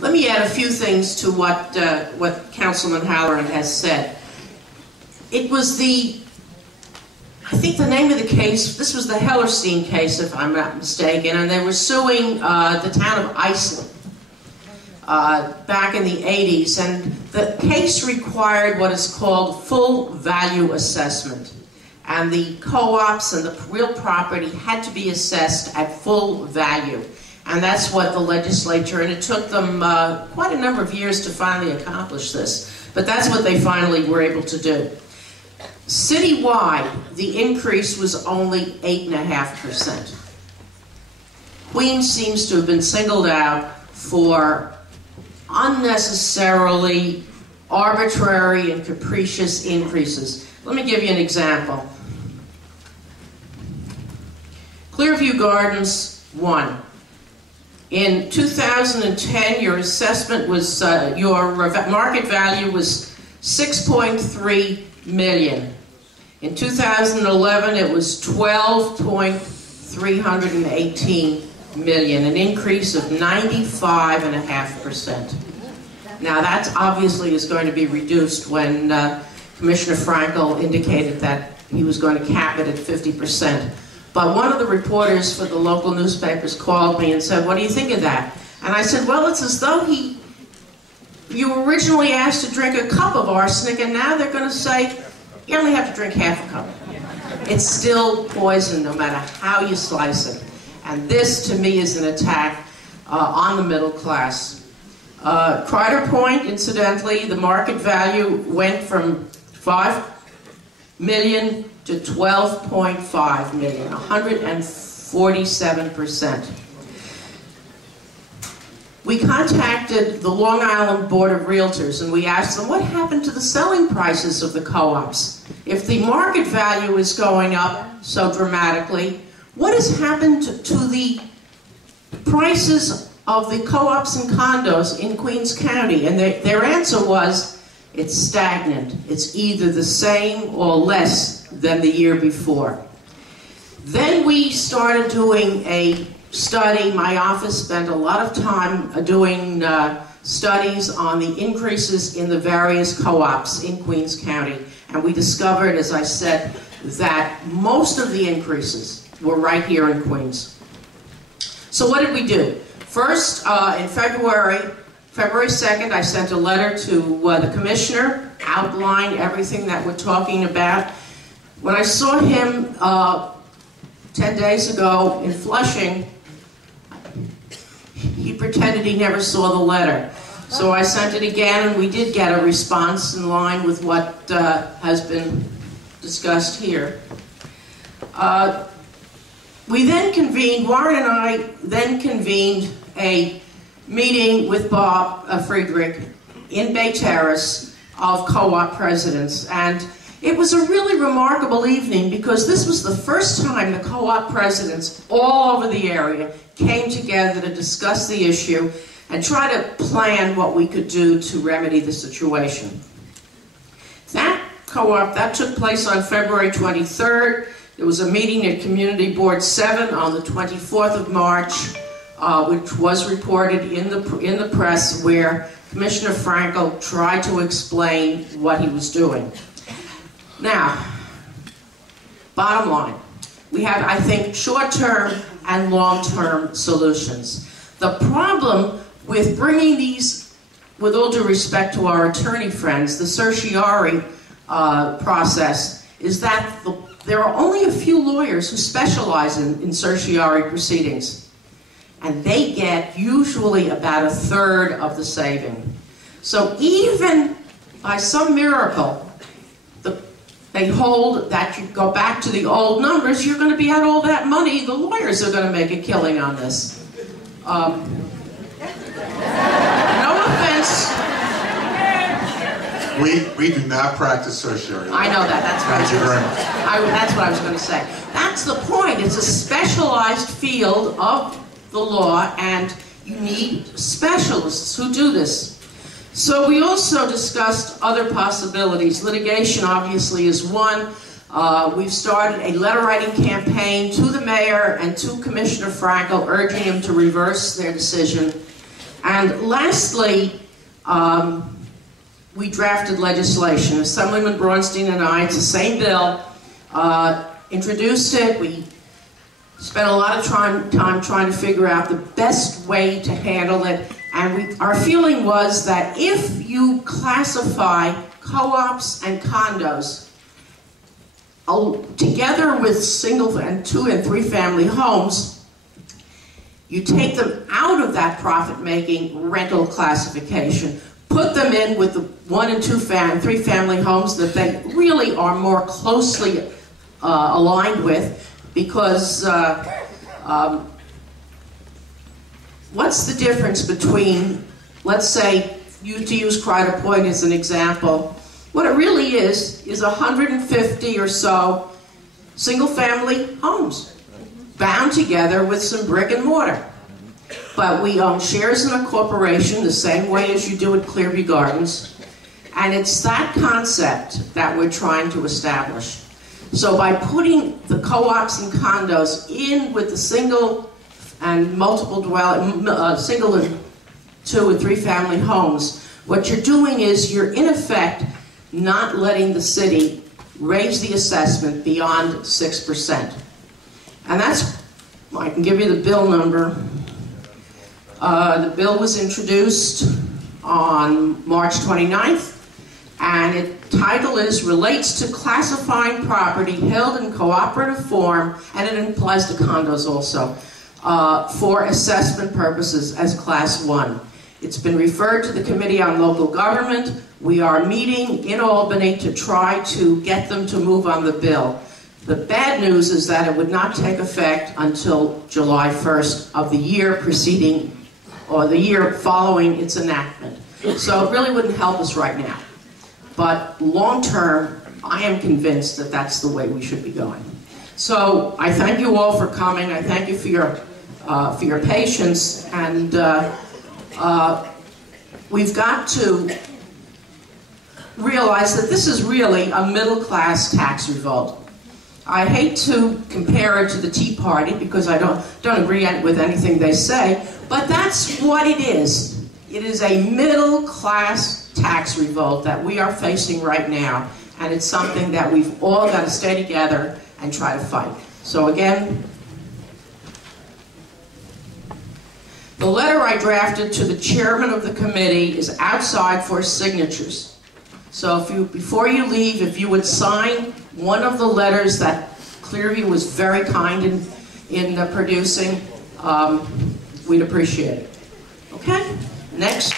Let me add a few things to what Councilman Halloran has said. It was I think the name of the case, this was the Hellerstein case, if I'm not mistaken, and they were suing the town of Iceland back in the 80s, and the case required what is called full value assessment. And the co-ops and the real property had to be assessed at full value. And that's what the legislature, and it took them quite a number of years to finally accomplish this, but that's what they finally were able to do. Citywide, the increase was only 8.5%. Queens seems to have been singled out for unnecessarily arbitrary and capricious increases. Let me give you an example. Clearview Gardens 1. In 2010, your assessment was, your market value was $6.3 million. In 2011, it was $12.318 million, an increase of 95.5%. Now, that obviously is going to be reduced when Commissioner Frankel indicated that he was going to cap it at 50%. But one of the reporters for the local newspapers called me and said, "What do you think of that?" And I said, "Well, it's as though you originally asked to drink a cup of arsenic, and now they're going to say, you only have to drink half a cup." It's still poison no matter how you slice it. And this, to me, is an attack on the middle class. Crider Point, incidentally, the market value went from $5 million to $12.5 million, 147%. We contacted the Long Island Board of Realtors and we asked them, what happened to the selling prices of the co-ops? If the market value is going up so dramatically, what has happened to the prices of the co-ops and condos in Queens County? And their answer was, it's stagnant. It's either the same or less than the year before. Then we started doing a study. My office spent a lot of time doing studies on the increases in the various co-ops in Queens County. And we discovered, as I said, that most of the increases were right here in Queens. So what did we do? First, in February 2nd, I sent a letter to the commissioner, outlined everything that we're talking about. When I saw him 10 days ago in Flushing, he pretended he never saw the letter. So I sent it again, and we did get a response in line with what has been discussed here. We then convened, Warren and I then convened a meeting with Bob Friedrich in Bay Terrace of co-op presidents. And it was a really remarkable evening because this was the first time the co-op presidents all over the area came together to discuss the issue and try to plan what we could do to remedy the situation. That co-op, that took place on February 23rd. There was a meeting at Community Board 7 on the 24th of March, which was reported in the press, where Commissioner Frankel tried to explain what he was doing. Now, bottom line, we have, I think, short-term and long-term solutions. The problem with bringing these, with all due respect to our attorney friends, the certiorari process, is that there are only a few lawyers who specialize in certiorari proceedings. And they get usually about 1/3 of the saving. So even by some miracle, they hold that you go back to the old numbers, you're going to be out all that money. The lawyers are going to make a killing on this. No offense. We do not practice certiorari. I know that. That's Thank you very much. That's what I was going to say. That's the point. It's a specialized field of the law, and you need specialists who do this. So we also discussed other possibilities. Litigation obviously is one. We've started a letter writing campaign to the mayor and to Commissioner Frankel, urging him to reverse their decision. And lastly, we drafted legislation. Assemblyman Braunstein and I, it's the same bill, introduced it. We spent a lot of time trying to figure out the best way to handle it. And our feeling was that if you classify co-ops and condos together with single and 2 and 3 family homes, you take them out of that profit-making rental classification, put them in with the 1 and 3 family homes that they really are more closely aligned with, because what's the difference between, let's say, to use Crider Point as an example, what it really is 150 or so single-family homes bound together with some brick and mortar. But we own shares in a corporation the same way as you do at Clearview Gardens, and it's that concept that we're trying to establish. So by putting the co-ops and condos in with the single and multiple single and 2 and 3 family homes, what you're doing is you're in effect not letting the city raise the assessment beyond 6%. And that's, I can give you the bill number. The bill was introduced on March 29th, and its title is Relates to Classifying Property Held in Cooperative Form, and it applies to condos also, for assessment purposes as Class 1. It's been referred to the Committee on Local Government. We are meeting in Albany to try to get them to move on the bill. The bad news is that it would not take effect until July 1st of the year preceding, or the year following its enactment. So it really wouldn't help us right now. But long term, I am convinced that that's the way we should be going. So I thank you all for coming. I thank you for your patience, and we've got to realize that this is really a middle-class tax revolt. I hate to compare it to the Tea Party because I don't agree with anything they say, but that's what it is. It is a middle-class tax revolt that we are facing right now, and it's something that we've all got to stay together and try to fight. So again, the letter I drafted to the chairman of the committee is outside for signatures. So before you leave, if you would sign one of the letters that Clearview was very kind in producing, we'd appreciate it. Okay? Next.